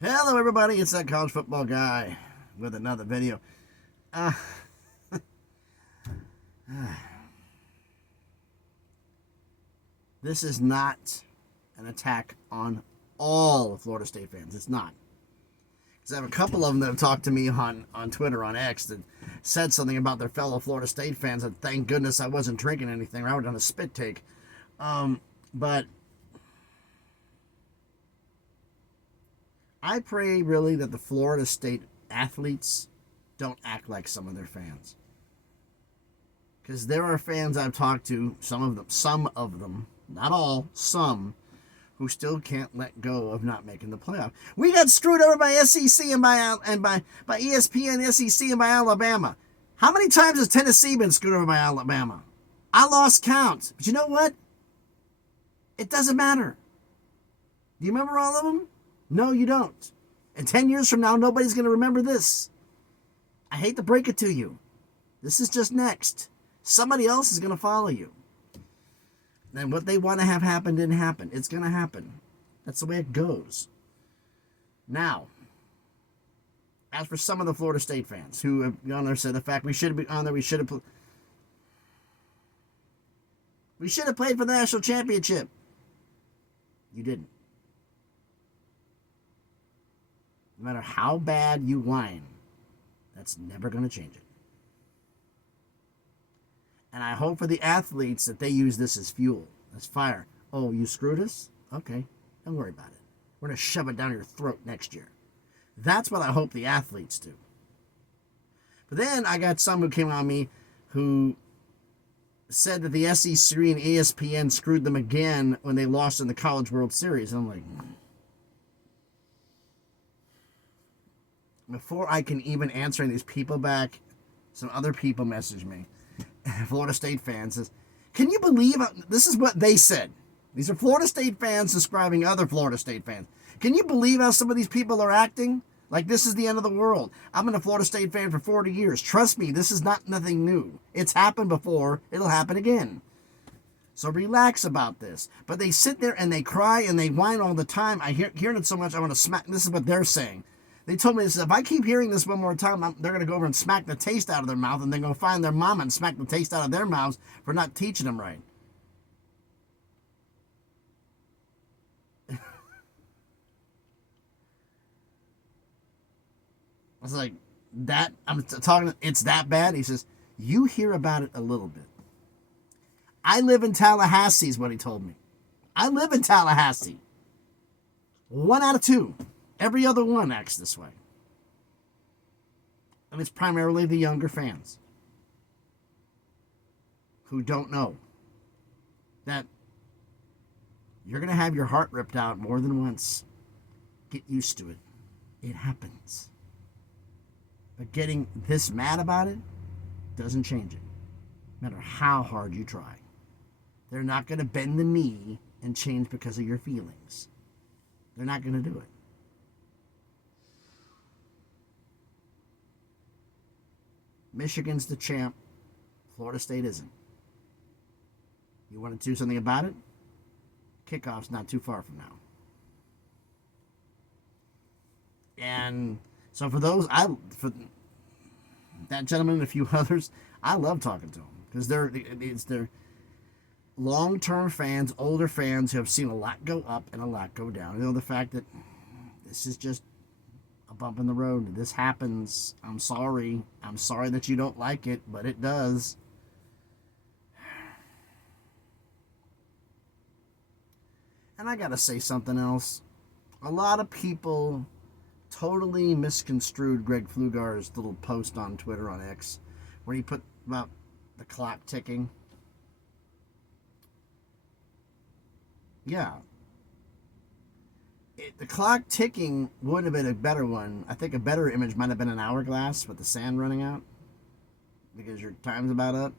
Hello, everybody. It's that college football guy with another video. Uh, this is not an attack on all Florida State fans. It's not. Because I have a couple of them that have talked to me on Twitter, on X, that said something about their fellow Florida State fans. And thank goodness I wasn't drinking anything, or I would have done a spit take. But I pray really that the Florida State athletes don't act like some of their fans. Because there are fans I've talked to, some of them, not all, some, who still can't let go of not making the playoff. We got screwed over by SEC and by ESPN, SEC, and by Alabama. How many times has Tennessee been screwed over by Alabama? I lost count. But you know what? It doesn't matter. Do you remember all of them? No, you don't. And 10 years from now, nobody's going to remember this. I hate to break it to you. This is just next. Somebody else is going to follow you. And what they want to have happen didn't happen. It's going to happen. That's the way it goes. Now, as for some of the Florida State fans who have gone there said the fact we should have been on there, we should have played for the national championship. You didn't. No matter how bad you whine, that's never going to change it. And I hope for the athletes that they use this as fuel, as fire. Oh, you screwed us? Okay, don't worry about it. We're going to shove it down your throat next year. That's what I hope the athletes do. But then I got some who came on me who said that the SEC and ESPN screwed them again when they lost in the College World Series. And I'm like, before I can even answer these people back, some other people messaged me. Florida State fans says, can you believe this is what they said? These are Florida State fans describing other Florida State fans. Can you believe how some of these people are acting? Like this is the end of the world. I've been a Florida State fan for 40 years. Trust me, this is nothing new. It's happened before. It'll happen again. So relax about this. But they sit there and they cry and they whine all the time. I hear it so much I want to smack. This is what they're saying. They told me this, if I keep hearing this one more time, they're going to go over and smack the taste out of their mouth, and then go find their mama and smack the taste out of their mouths for not teaching them right. I was like, I'm talking, it's that bad? He says, you hear about it a little bit. I live in Tallahassee is what he told me. I live in Tallahassee. 1 out of 2. Every other one acts this way. And it's primarily the younger fans who don't know that you're going to have your heart ripped out more than once. Get used to it. It happens. But getting this mad about it doesn't change it, no matter how hard you try. They're not going to bend the knee and change because of your feelings. They're not going to do it. Michigan's the champ. Florida State isn't. You want to do something about it? Kickoff's not too far from now. And so for for that gentleman and a few others, I love talking to them because they're long-term fans, older fans who have seen a lot go up and a lot go down. You know, the fact that this is just a bump in the road. This happens. I'm sorry. I'm sorry that you don't like it, but it does. And I gotta say something else. A lot of people totally misconstrued Greg Pflugar's little post on Twitter, on X, where he put about the clock ticking. Yeah. The clock ticking would have been a better one. I think a better image might have been an hourglass with the sand running out, because your time's about up.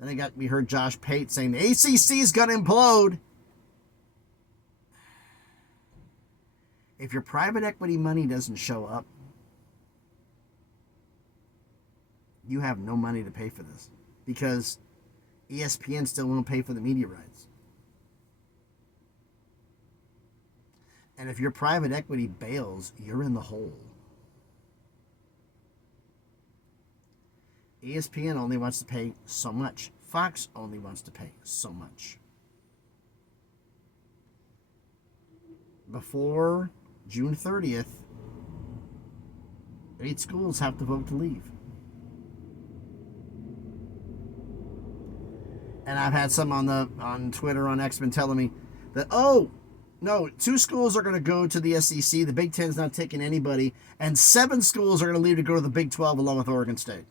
Then we heard Josh Pate saying the ACC is going to implode. If your private equity money doesn't show up, you have no money to pay for this, because ESPN still won't pay for the media rights. And if your private equity bails, you're in the hole. ESPN only wants to pay so much. Fox only wants to pay so much. Before June 30th, 8 schools have to vote to leave. And I've had some on Twitter, on X, been telling me that, oh, no, 2 schools are going to go to the SEC. The Big Ten's not taking anybody. And 7 schools are going to leave to go to the Big 12 along with Oregon State.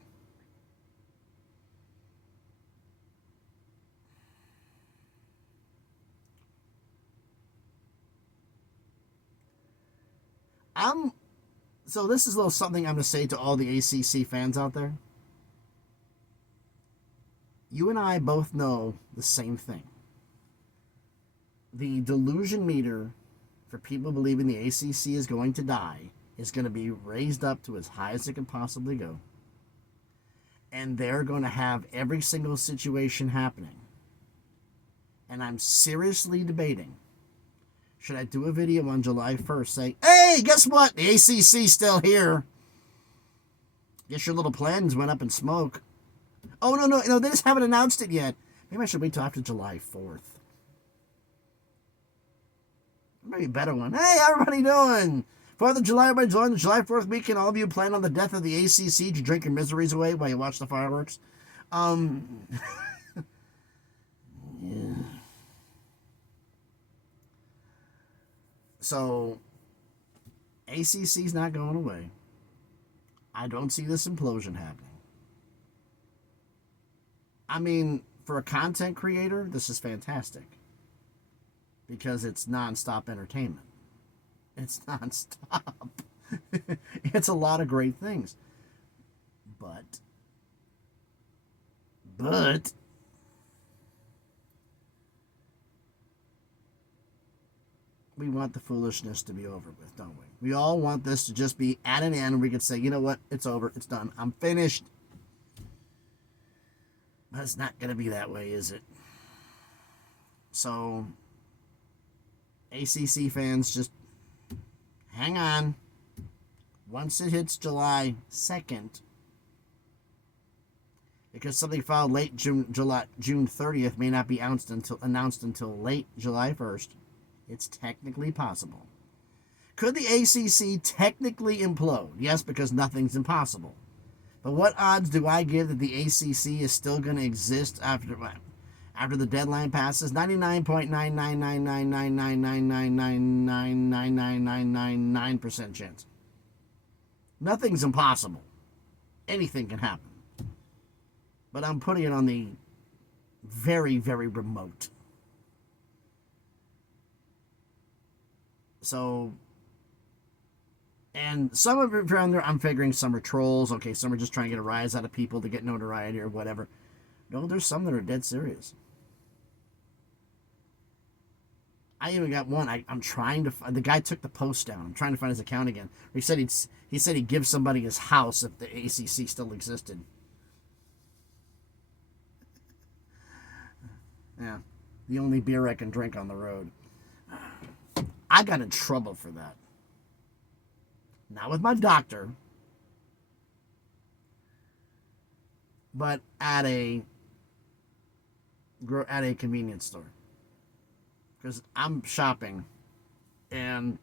So this is a little something I'm going to say to all the ACC fans out there. You and I both know the same thing. The delusion meter for people believing the ACC is going to die is going to be raised up to as high as it can possibly go. And they're going to have every single situation happening. And I'm seriously debating, should I do a video on July 1st saying, hey, guess what? The ACC's still here. Guess your little plans went up in smoke. Oh, no, they just haven't announced it yet. Maybe I should wait till after July 4th. Maybe a better one. Hey, how everybody doing? 4th of July, everybody join the July 4th weekend. All of you plan on the death of the ACC to drink your miseries away while you watch the fireworks. Yeah. So, ACC's not going away. I don't see this implosion happening. I mean, for a content creator, this is fantastic. Because it's nonstop entertainment. It's nonstop. It's a lot of great things. But we want the foolishness to be over with, don't we? We all want this to just be at an end, and we could say, you know what, it's over, it's done, I'm finished. But it's not going to be that way, is it? So, ACC fans, just hang on. Once it hits July 2nd, because something filed late June 30th may not be announced until late July 1st, it's technically possible. Could the ACC technically implode? Yes, because nothing's impossible. But what odds do I give that the ACC is still going to exist after the deadline passes? 99.9999999999999% chance. Nothing's impossible. Anything can happen. But I'm putting it on the very, very remote. So, and some of it around there, I'm figuring some are trolls. Okay, some are just trying to get a rise out of people to get notoriety or whatever. No, there's some that are dead serious. I even got one. I'm trying to. The guy took the post down. I'm trying to find his account again. He said he'd give somebody his house if the ACC still existed. Yeah, the only beer I can drink on the road. I got in trouble for that. Not with my doctor, but at a convenience store. Because I'm shopping, and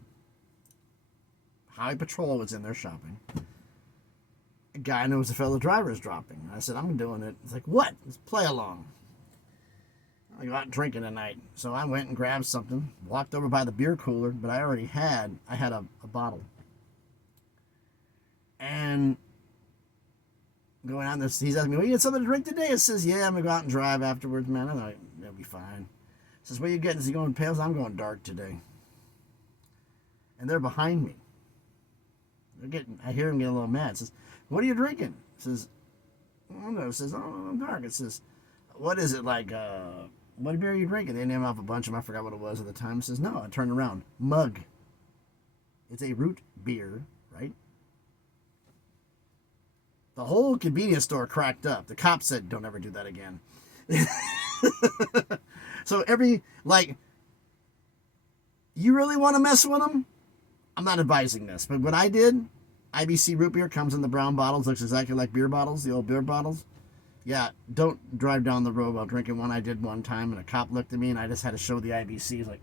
Highway Patrol was in there shopping. A guy knows a fellow driver is dropping. I said, I'm doing it. It's like, what? Let's play along. I go out drinking tonight. So I went and grabbed something, walked over by the beer cooler, but I had a bottle. And going on this, he's asking me, well, you get something to drink today? I says, yeah, I'm going to go out and drive afterwards, man. I know it'll be fine. He says, what are you getting? Is he going Pales? I'm going dark today. And they're behind me. I hear him get a little mad. He says, what are you drinking? He says, I don't know. He says, oh, I'm dark. It says, what is it like, what beer are you drinking? They name off a bunch of them. I forgot what it was at the time. He says, no. I turned around. Mug. It's a root beer, right? The whole convenience store cracked up. The cop said, don't ever do that again. So You really want to mess with them? I'm not advising this, but what I did, IBC root beer comes in the brown bottles, looks exactly like beer bottles, the old beer bottles. Yeah, don't drive down the road while drinking one. I did one time, and a cop looked at me, and I just had to show the IBC. He's like,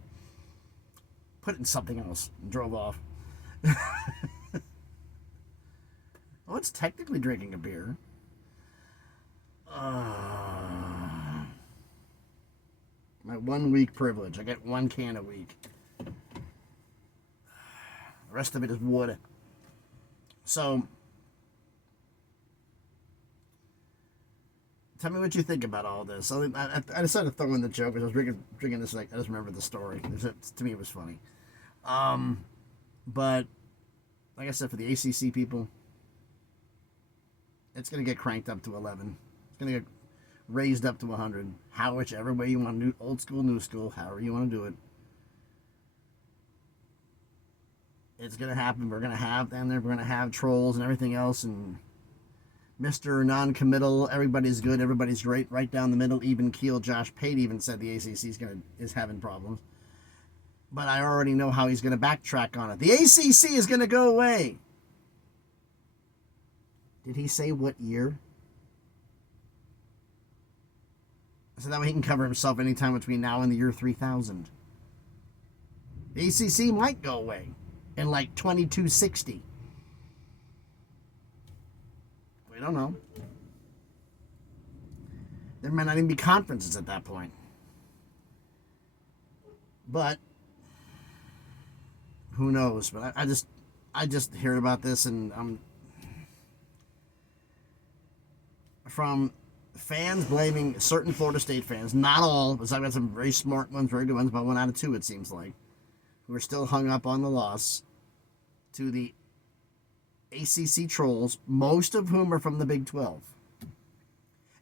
put it in something else, and drove off. Oh, it's technically drinking a beer. My 1 week privilege. I get 1 can a week. The rest of it is wood. So, tell me what you think about all this. I decided to throw in the joke because I was drinking this. Like, I just remember the story. To me, it was funny. But like I said, for the ACC people, it's going to get cranked up to 11. It's going to get raised up to 100. Whichever way you want to do, old school, new school, however you want to do it. It's going to happen. We're going to have trolls and everything else, and Mr. Non-committal, everybody's good, everybody's great, right down the middle, even keel. Josh Pate even said the ACC is having problems. But I already know how he's going to backtrack on it. The ACC is going to go away. Did he say what year? So that way he can cover himself anytime between now and the year 3000. The ACC might go away in like 2260. We don't know. There might not even be conferences at that point. But who knows? But I just heard about this, and I'm from fans blaming certain Florida State fans, not all, because I've got some very smart ones, very good ones, about 1 out of 2 it seems like, who are still hung up on the loss, to the ACC trolls, most of whom are from the Big 12.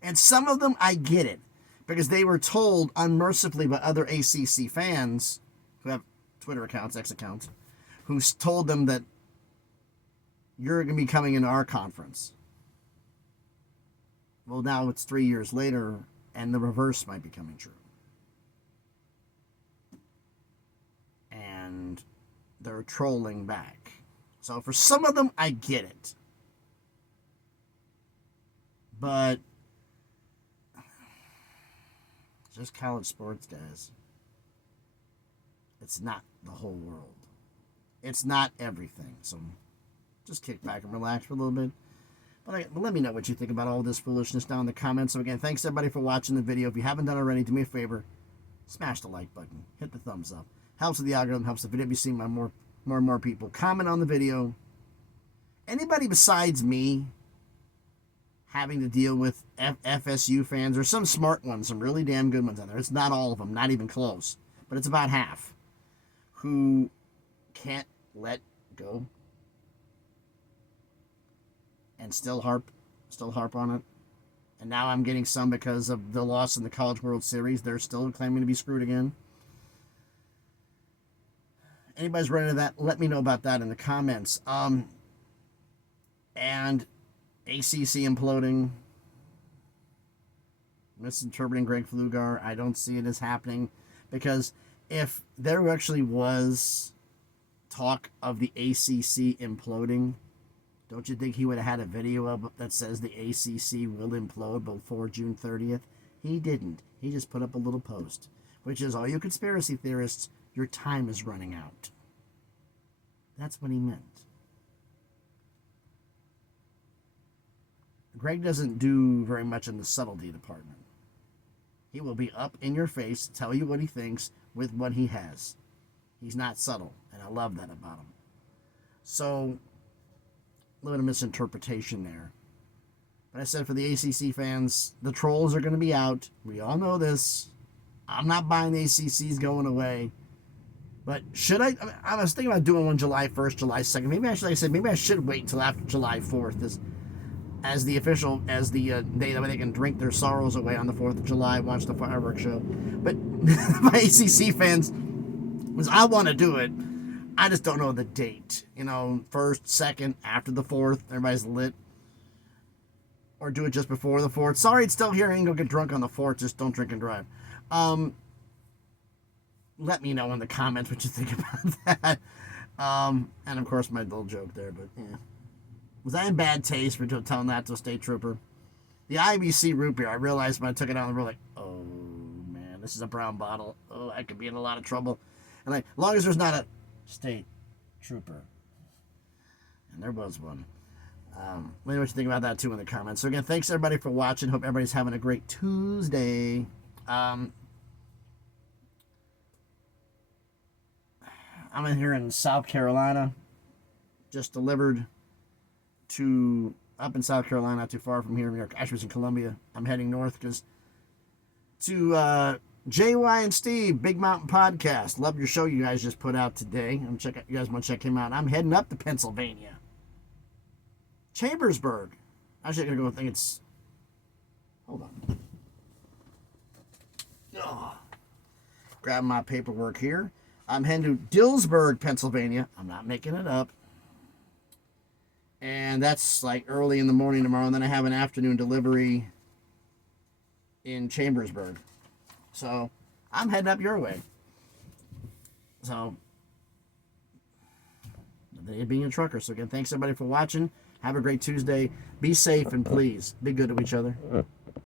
And some of them, I get it, because they were told unmercifully by other ACC fans who have Twitter accounts, X accounts, who told them that you're going to be coming into our conference. Well, now it's 3 years later, and the reverse might be coming true. And they're trolling back. So for some of them, I get it. But it's just college sports, guys. It's not the whole world. It's not everything. So just kick back and relax for a little bit. But let me know what you think about all this foolishness down in the comments. So again, thanks everybody for watching the video. If you haven't done already, do me a favor. Smash the like button. Hit the thumbs up. Helps with the algorithm. Helps the video be seen by more and more people. Comment on the video. Anybody besides me having to deal with FSU fans, or some smart ones, some really damn good ones out there. It's not all of them, not even close. But it's about half who can't let go and still harp on it. And now I'm getting some because of the loss in the College World Series. They're still claiming to be screwed again. Anybody's running into that, let me know about that in the comments. And ACC imploding, misinterpreting Greg Flugar. I don't see it as happening, because if there actually was talk of the ACC imploding, don't you think he would have had a video of that says the ACC will implode before June 30th? He didn't. He just put up a little post, which is, all you conspiracy theorists, your time is running out. That's what he meant. Greg doesn't do very much in the subtlety department. He will be up in your face, tell you what he thinks with what he has. He's not subtle, and I love that about him. So, a little bit of misinterpretation there. But I said, for the ACC fans, the trolls are going to be out. We all know this. I'm not buying the ACC's going away. But should I? I was thinking about doing one July 1st, July 2nd. Maybe I should, like I said, maybe I should wait until after July 4th as the day that they can drink their sorrows away on the 4th of July, watch the fireworks show. But my ACC fans, I want to do it. I just don't know the date. 1st, 2nd, after the 4th, everybody's lit. Or do it just before the 4th. Sorry, it's still here. I ain't gonna get drunk on the 4th. Just don't drink and drive. let me know in the comments what you think about that. And of course, my little joke there, but yeah. Was I in bad taste for telling that to a state trooper? The IBC root beer, I realized when I took it out, and we're like, oh man, this is a brown bottle. Oh, I could be in a lot of trouble. And like, as long as there's not a state trooper. And there was one. Let me know what you think about that too in the comments. So again, thanks everybody for watching. Hope everybody's having a great Tuesday. I'm in here in South Carolina. Just delivered to up in South Carolina, not too far from here. New York, actually, was in Columbia. I'm heading north because to JY and Steve, Big Mountain Podcast. Love your show you guys just put out today. You guys want to check him out. I'm heading up to Pennsylvania. Chambersburg. Actually, I'm going to go think it's... Hold on. Oh. Grab my paperwork here. I'm heading to Dillsburg, Pennsylvania. I'm not making it up. And that's like early in the morning tomorrow. And then I have an afternoon delivery in Chambersburg. So I'm heading up your way. So, being a trucker. So again, thanks everybody for watching. Have a great Tuesday. Be safe and please be good to each other.